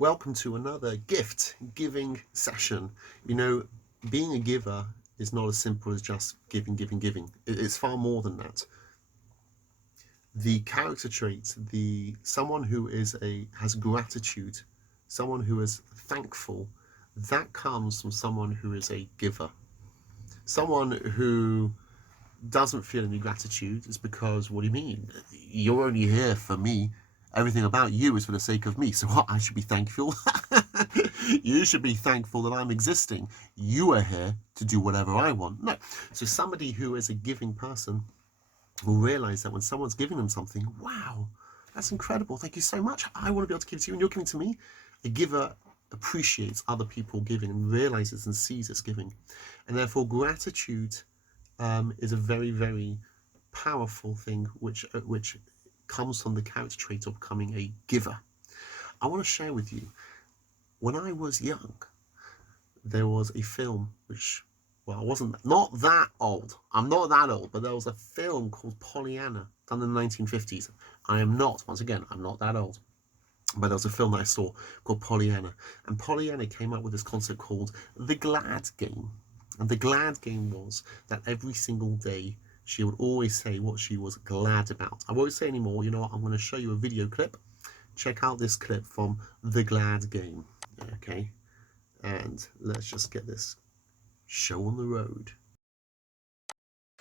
Welcome to another gift giving session. You know, being a giver is not as simple as just giving. It's far more than that. The character traits, someone who has gratitude, someone who is thankful, that comes from someone who is a giver. Someone who doesn't feel any gratitude is because, what do you mean? You're only here for me. Everything about you is for the sake of me. So what? I should be thankful? You should be thankful that I'm existing. You are here to do whatever I want. No. So somebody who is a giving person will realize that when someone's giving them something, wow, that's incredible. Thank you so much. I want to be able to give it to you and you're giving to me. A giver appreciates other people giving and realizes and sees it's giving. And therefore gratitude is a very, very powerful thing which comes from the character trait of becoming a giver. I want to share with you, when I was young, there was a film which, well, I not that old. I'm not that old, but there was a film called Pollyanna, done in the 1950s. I'm not that old. But there was a film that I saw called Pollyanna. And Pollyanna came up with this concept called the Glad Game. And the Glad Game was that every single day she would always say what she was glad about. I won't say anymore. You know what? I'm going to show you a video clip. Check out this clip from the Glad Game. Okay? And let's just get this show on the road.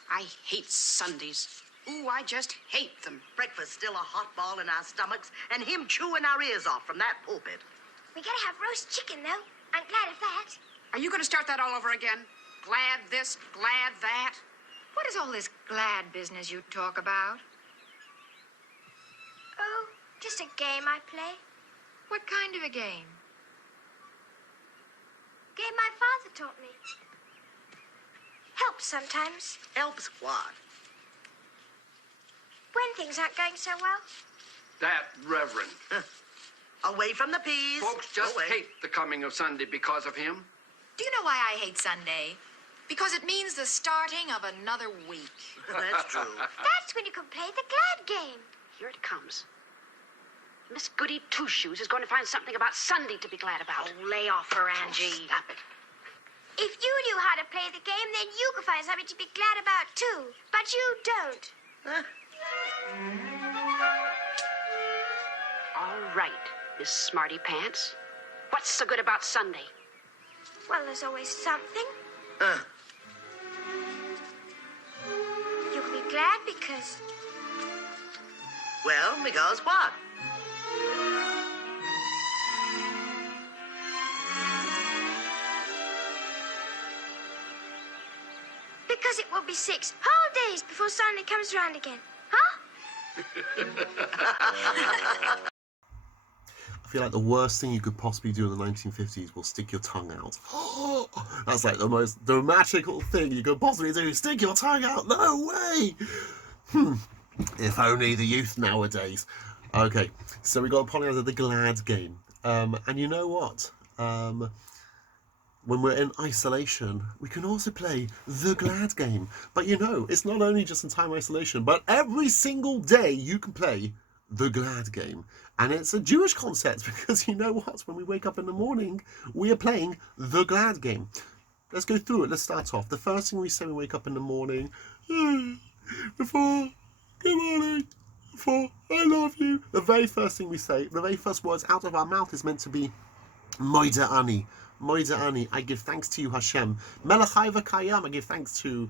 I hate Sundays. Ooh, I just hate them. Breakfast still a hot ball in our stomachs, and him chewing our ears off from that pulpit. We gotta have roast chicken, though. I'm glad of that. Are you going to start that all over again? Glad this, glad that? What is all this glad business you talk about? Oh, just a game I play. What kind of a game? Game my father taught me. Helps sometimes. Helps what? When things aren't going so well. That Reverend. Away from the peas. Folks just hate the coming of Sunday because of him. Do you know why I hate Sunday? Because it means the starting of another week. That's true. That's when you can play the glad game. Here it comes. Miss Goody Two-Shoes is going to find something about Sunday to be glad about. Oh, lay off her, Angie. Oh, stop it. If you knew how to play the game, then you could find something to be glad about, too. But you don't. Huh? All right, Miss Smarty Pants. What's so good about Sunday? Well, there's always something. You can be glad because... Well, because what? Because it will be 6 whole days before Sunday comes around again. Huh? I feel like the worst thing you could possibly do in the 1950s was stick your tongue out. That's like the most dramatical thing you could possibly do. Stick your tongue out? No way! If only the youth nowadays. Okay, so we got Pollyanna, the Glad Game. And you know what? When we're in isolation, we can also play the Glad Game. But you know, it's not only just in time isolation, but every single day you can play the Glad Game. And it's a Jewish concept because you know what? When we wake up in the morning, we are playing the Glad Game. Let's go through it. Let's start off. The first thing we say when we wake up in the morning, good morning, before I love you. The very first thing we say, the very first words out of our mouth is meant to be Moida Ani. Moida Ani, I give thanks to you, Hashem. Melech Chai v'Kayam, I give thanks to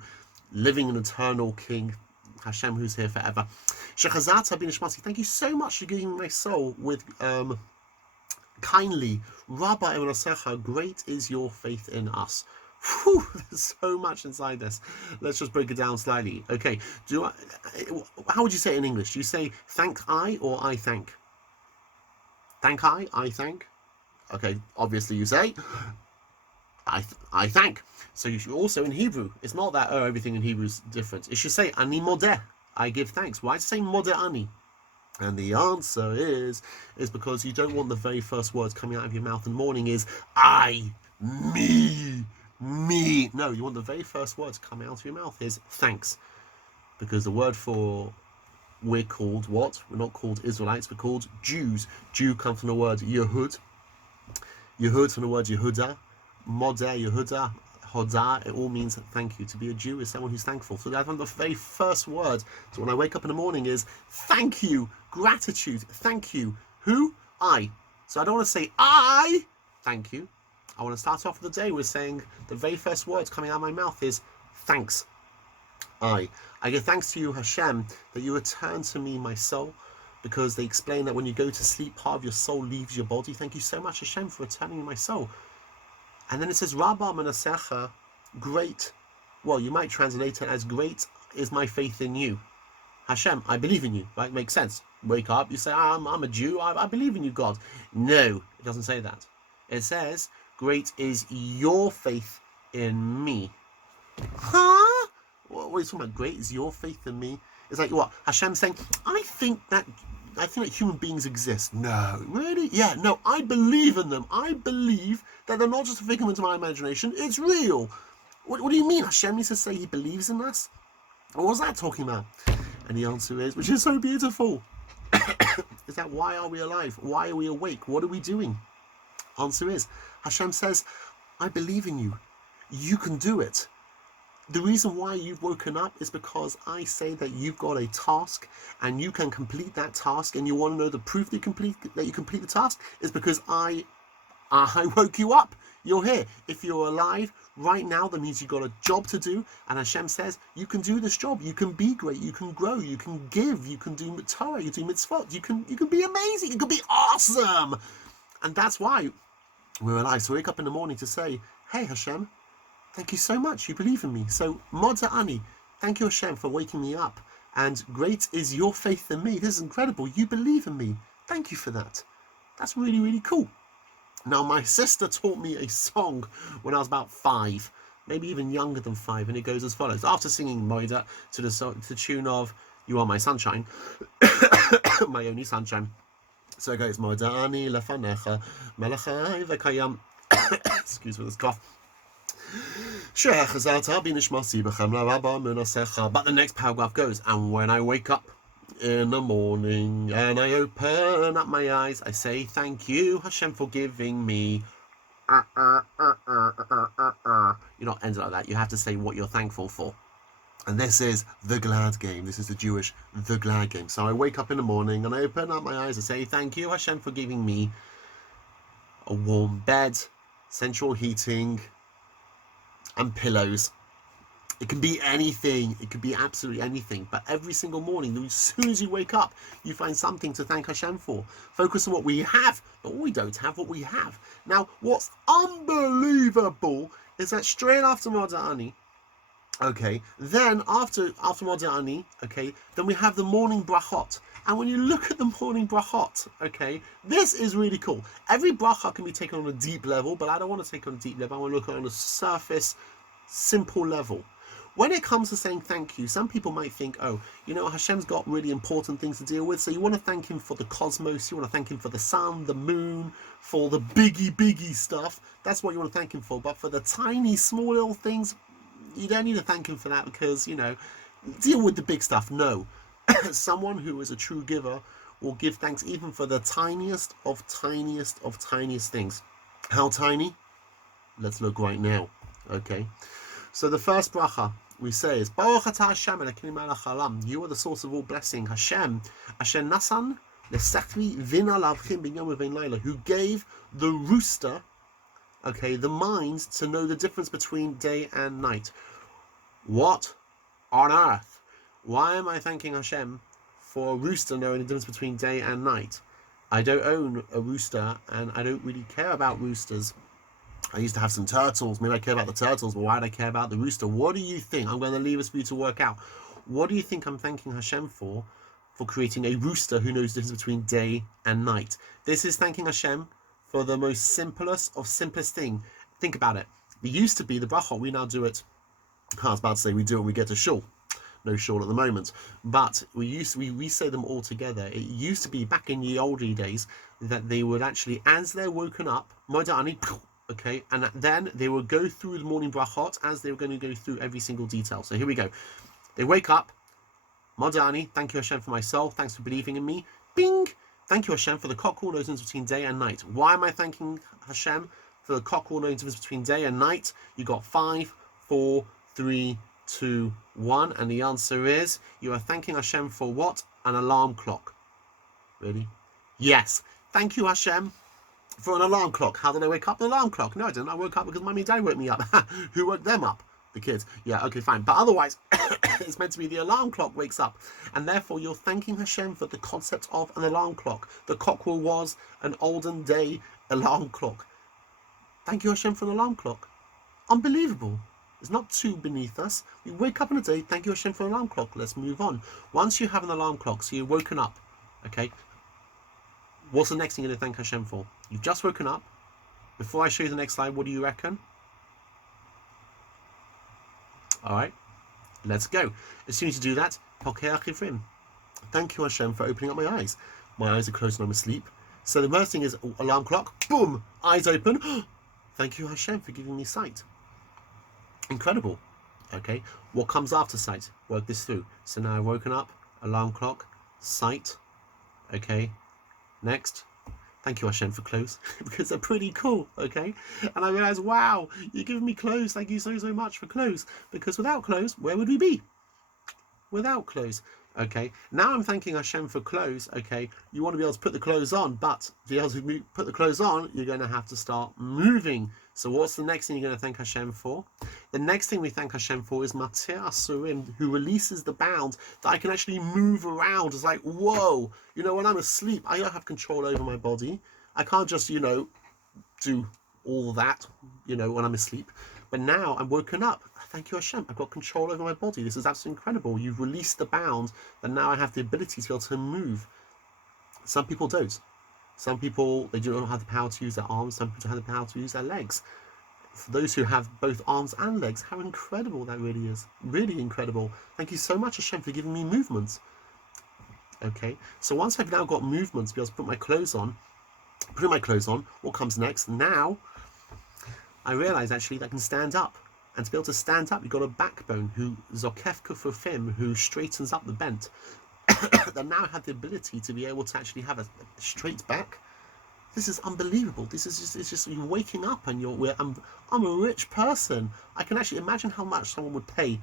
living and eternal King, Hashem, who's here forever. Shechazata b'nishmati, thank you so much for giving my soul with kindly. Rabbi Zeidman, great is your faith in us. Whew, there's so much inside this. Let's just break it down slightly. Okay, how would you say it in English? Do you say thank I or I thank? Thank I thank? Okay, obviously you say I thank. So you should also in Hebrew, it's not that everything in Hebrew is different. It should say ani modeh, I give thanks. Why does it say modeh ani? And the answer is because you don't want the very first words coming out of your mouth in the morning is I, me. No, you want the very first words coming out of your mouth is thanks. Because the word for we're called what? We're not called Israelites, we're called Jews. Jew comes from the word Yehud, Yehud from the word Yehuda, Modeh, Yehuda, Hodah, it all means thank you. To be a Jew is someone who's thankful. So that's one of the very first words. So when I wake up in the morning is thank you, gratitude, thank you. Who? I. So I don't want to say I, thank you. I want to start off the day with saying the very first words coming out of my mouth is thanks. I give thanks to you, Hashem, that you return to me my soul, because they explain that when you go to sleep, part of your soul leaves your body. Thank you so much, Hashem, for returning me my soul. And then it says, Rabba Manasecha, great. Well, you might translate it as great is my faith in you. Hashem, I believe in you, right? Makes sense. Wake up, you say, I'm a Jew, I believe in you, God. No, it doesn't say that. It says, great is your faith in me. Huh? What are you talking about? Great is your faith in me? It's like what? Hashem saying, I think that human beings exist. No, really? Yeah, no, I believe in them. I believe that they're not just a figment of my imagination. It's real. What do you mean? Hashem needs to say he believes in us? What was that talking about? And the answer is, which is so beautiful, is that why are we alive? Why are we awake? What are we doing? Answer is, Hashem says, I believe in you. You can do it. The reason why you've woken up is because I say that you've got a task and you can complete that task, and you want to know the proof that you complete the task is because I woke you up. You're here. If you're alive right now, that means you've got a job to do, and Hashem says you can do this job. You can be great. You can grow. You can give. You can do Torah. You can do mitzvot. You can be amazing. You can be awesome. And that's why we're alive. So wake up in the morning to say, hey Hashem, thank you so much. You believe in me. So, Modeh Ani, thank you, Hashem, for waking me up. And great is your faith in me. This is incredible. You believe in me. Thank you for that. That's really, really cool. Now, my sister taught me a song when I was about 5, maybe even younger than 5, and it goes as follows. After singing Moida to the tune of You Are My Sunshine, my only sunshine. So it goes, Modeh Ani lefanecha melechai v'kayam. Excuse me, this cough. But the next paragraph goes, and when I wake up in the morning and I open up my eyes, I say thank you, Hashem, for giving me. You're not ending like that. You have to say what you're thankful for. And this is the glad game. This is the Jewish the glad game. So I wake up in the morning and I open up my eyes and say thank you, Hashem, for giving me a warm bed, central heating, and pillows. It can be anything. It could be absolutely anything. But every single morning, as soon as you wake up, you find something to thank Hashem for. Focus on what we have, not what we don't have, what we have. Now, what's unbelievable is that straight after Modeh Ani, okay, then after Modeh Ani, okay, then we have the morning brachot. And when you look at the morning brachot, okay, this is really cool. Every bracha can be taken on a deep level, but I don't want to take it on a deep level. I want to look at it on a surface, simple level. When it comes to saying thank you, some people might think, oh, you know, Hashem's got really important things to deal with, so you want to thank him for the cosmos, you want to thank him for the sun, the moon, for the biggie stuff. That's what you want to thank him for. But for the tiny, small little things, you don't need to thank him for that because, you know, deal with the big stuff. No. Someone who is a true giver will give thanks even for the tiniest of things. How tiny? Let's look right now. Okay. So the first bracha we say is Baruch atah Hashem Elokeinu melech haolam. You are the source of all blessing. Hashem, Asher nasan lesechvi vina lavchim bin yom uvein laila, who gave the rooster, okay, the mind to know the difference between day and night. What on earth? Why am I thanking Hashem for a rooster knowing the difference between day and night? I don't own a rooster and I don't really care about roosters. I used to have some turtles. Maybe I care about the turtles, but why do I care about the rooster? What do you think? I'm going to leave this for you to work out. What do you think I'm thanking Hashem for creating a rooster who knows the difference between day and night? This is thanking Hashem for the most simplest of simplest thing. Think about it. It used to be the bracha. We now do it. I was about to say we do it when we get to shul. No shul at the moment. But we say them all together. It used to be back in the older days that they would actually, as they're woken up, Modeh Ani, okay, and then they will go through the morning brachot as they were going to go through every single detail. So here we go. They wake up, Modeh Ani, thank you Hashem for my soul, thanks for believing in me. Bing! Thank you, Hashem, for the cockerel knows the difference between day and night. Why am I thanking Hashem for the cockerel knows the difference between day and night? You got 5, 4, 3, 2, 1. And the answer is, you are thanking Hashem for what? An alarm clock. Really? Yes. Thank you, Hashem, for an alarm clock. How did I wake up? An alarm clock. No, I didn't. I woke up because Mummy and Daddy woke me up. Who woke them up? The kids. Yeah, okay, fine. But otherwise, it's meant to be the alarm clock wakes up. And therefore, you're thanking Hashem for the concept of an alarm clock. The cockerel was an olden day alarm clock. Thank you, Hashem, for an alarm clock. Unbelievable. It's not too beneath us. We wake up in a day, thank you, Hashem, for an alarm clock. Let's move on. Once you have an alarm clock, so you've woken up, okay? What's the next thing you're going to thank Hashem for? You've just woken up. Before I show you the next slide, what do you reckon? All right, let's go. As soon as you do that, thank you, Hashem, for opening up my eyes. My eyes are closed and I'm asleep. So the first thing is alarm clock. Boom, eyes open. Thank you, Hashem, for giving me sight. Incredible. Okay, what comes after sight? Work this through. So now I've woken up, alarm clock, sight. Okay, next. Thank you, Hashem, for clothes, because they're pretty cool, okay? And I realized, wow, you're giving me clothes. Thank you so, so much for clothes. Because without clothes, where would we be? Without clothes, okay? Now I'm thanking Hashem for clothes, okay? You want to be able to put the clothes on, but to be able to put the clothes on, you're going to have to start moving. So what's the next thing you're going to thank Hashem for? The next thing we thank Hashem for is Matir Asurim, who releases the bound that I can actually move around. It's like, whoa, you know, when I'm asleep, I don't have control over my body. I can't just, you know, do all that, you know, when I'm asleep. But now I'm woken up. Thank you, Hashem. I've got control over my body. This is absolutely incredible. You've released the bound, and now I have the ability to be able to move. Some people don't. Some people, they do not have the power to use their arms. Some people don't have the power to use their legs. For those who have both arms and legs, how incredible that really is. Really incredible. Thank you so much, Hashem, for giving me movement. Okay, so once I've now got movement to be able to put my clothes on, what comes next? Now, I realize actually that I can stand up. And to be able to stand up, you've got a backbone who zokef kufufim, who straightens up the bent. That now have the ability to be able to actually have a straight back. This is unbelievable. This is just, it's just you're waking up and I'm a rich person. I can actually imagine how much someone would pay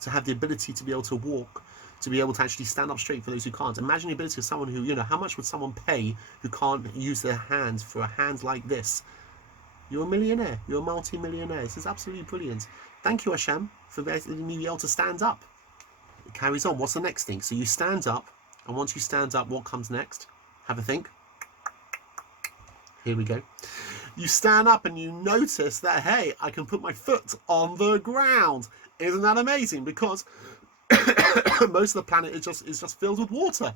to have the ability to be able to walk, to be able to actually stand up straight for those who can't. Imagine the ability of someone who, you know, how much would someone pay who can't use their hands for a hand like this? You're a millionaire. You're a multi-millionaire. This is absolutely brilliant. Thank you, Hashem, for letting me be able to stand up. It carries on. What's the next thing? So you stand up, and once you stand up, what comes next? Have a think. Here we go. You stand up and you notice that, hey, I can put my foot on the ground. Isn't that amazing? Because most of the planet is just filled with water.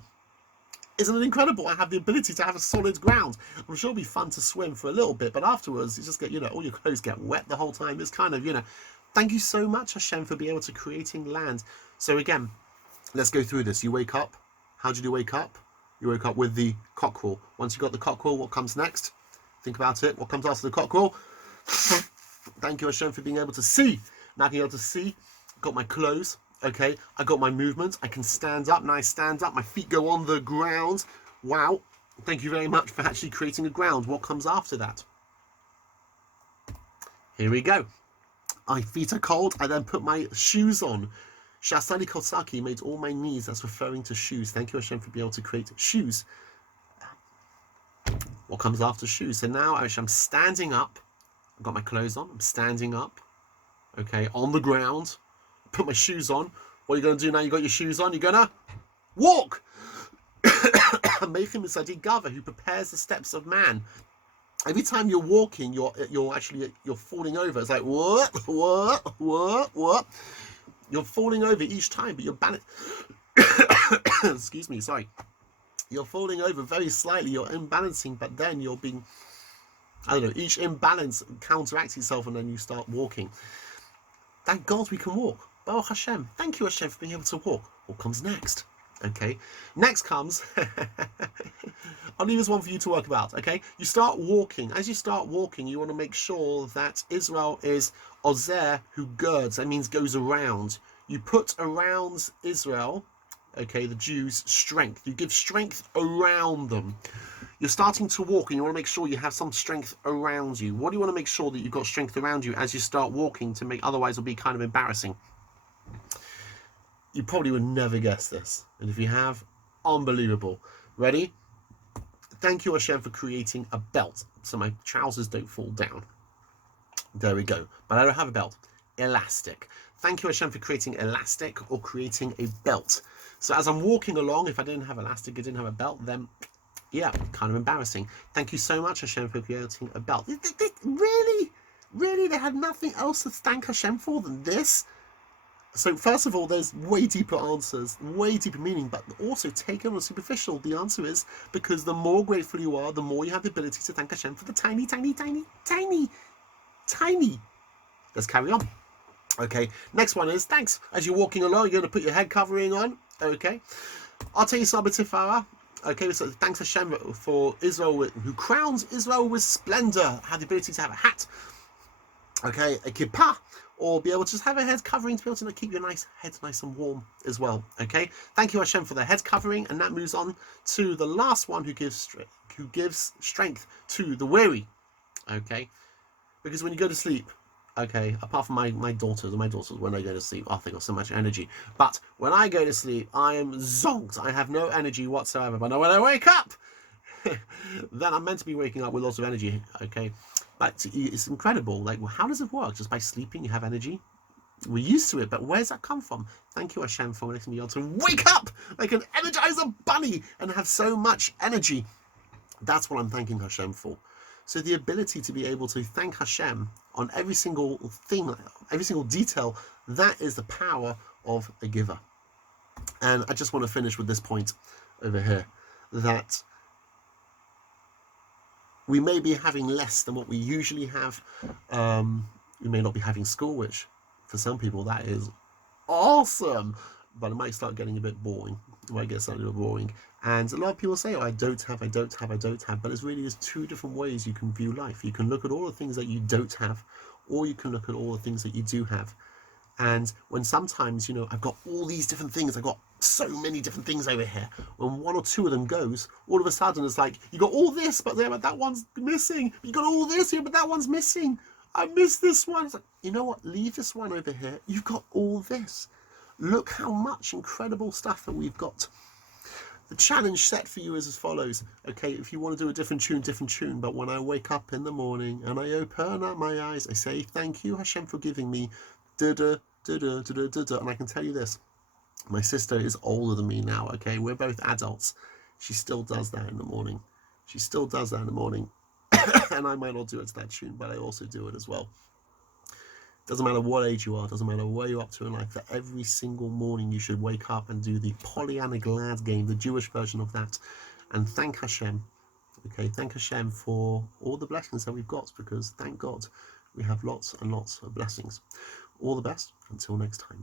Isn't it incredible? I have the ability to have a solid ground. I'm sure it'll be fun to swim for a little bit, but afterwards you just get, you know, all your clothes get wet the whole time. It's kind of, you know, thank you so much, Hashem, for being able to creating land. So again, let's go through this. You wake up. How did you wake up? You wake up with the cockerel. Once you got the cockerel, what comes next? Think about it. What comes after the cockerel? Thank you, Hashem, for being able to see. Now I can be able to see. Got my clothes. Okay, I got my movement. I can stand up. Now I stand up. My feet go on the ground. Wow. Thank you very much for actually creating a ground. What comes after that? Here we go. My feet are cold. I then put my shoes on. Shasani Kosaki made all my knees. That's referring to shoes. Thank you, Hashem, for being able to create shoes. What comes after shoes? So now I'm standing up. I've got my clothes on. I'm standing up. Okay, on the ground. Put my shoes on. What are you going to do now? You got your shoes on. You're going to walk. Mechim is Sadiq Gava, who prepares the steps of man. Every time you're walking, you're falling over. It's like what? You're falling over each time, but you're balanced. Excuse me, sorry. You're falling over very slightly. You're imbalancing, but then you're being, I don't know, each imbalance counteracts itself, and then you start walking. Thank God we can walk. Baruch Hashem. Thank you, Hashem, for being able to walk. What comes next? Okay. Next comes, I'll leave this one for you to work about. Okay. You start walking. As you start walking, you want to make sure that Israel is Ozer, who girds. That means goes around. You put around Israel okay, the Jews strength. You give strength around them. You're starting to walk and you want to make sure you have some strength around you. What do you want to make sure that you've got strength around you as you start walking to make, otherwise it'll be kind of embarrassing. You probably would never guess this. And if you have, unbelievable. Ready? Thank you, Hashem, for creating a belt so my trousers don't fall down. There we go. But I don't have a belt. Elastic. Thank you, Hashem, for creating elastic or creating a belt. So as I'm walking along, if I didn't have elastic, I didn't have a belt, then yeah, kind of embarrassing. Thank you so much, Hashem, for creating a belt. Really? Really? They had nothing else to thank Hashem for than this? So first of all, there's way deeper answers, way deeper meaning, but also taken on superficial. The answer is because the more grateful you are, the more you have the ability to thank Hashem for the tiny, tiny, tiny, tiny, tiny. Let's carry on. Okay, next one is thanks. As you're walking along, you're going to put your head covering on. Okay, I'll tell you Sabbath Tifara. Okay, so thanks Hashem for Israel, who crowns Israel with splendor, have the ability to have a hat, okay, a kippah, or be able to just have a head covering to be able to keep your head nice and warm as well. Okay, thank you Hashem for the head covering, and that moves on to the last one who gives strength to the weary. Okay, because when you go to sleep, okay, apart from my daughters, when I go to sleep, I think of so much energy. But when I go to sleep, I am zonked. I have no energy whatsoever. But when I wake up, then I'm meant to be waking up with lots of energy. Okay, but it's incredible. Like, well, how does it work? Just by sleeping, you have energy? We're used to it, but where's that come from? Thank you, Hashem, for making me able to wake up like an Energizer bunny and have so much energy. That's what I'm thanking Hashem for. So the ability to be able to thank Hashem on every single thing, every single detail, that is the power of a giver. And I just want to finish with this point over here, that we may be having less than what we usually have. We may not be having school, which for some people that is awesome, but it might start getting a bit boring. It might get slightly boring. And a lot of people say, oh, I don't have, but it's really just two different ways you can view life. You can look at all the things that you don't have, or you can look at all the things that you do have. And when sometimes, I've got all these different things, I've got so many different things over here. When one or two of them goes, all of a sudden it's like, you got all this, but that one's missing. You got all this here, but that one's missing. I missed this one. It's like, you know what? Leave this one over here. You've got all this. Look how much incredible stuff that we've got. The challenge set for you is as follows. Okay, if you want to do a different tune, but when I wake up in the morning and I open up my eyes, I say, thank you, Hashem, for giving me da-da, da-da, da-da, da-da. And I can tell you this, my sister is older than me now, okay? We're both adults. She still does that in the morning. And I might not do it to that tune, but I also do it as well. Doesn't matter what age you are, doesn't matter where you're up to in life, that every single morning you should wake up and do the Pollyanna Glad game, the Jewish version of that, and thank Hashem. Okay, thank Hashem for all the blessings that we've got, because thank God we have lots and lots of blessings. All the best. Until next time.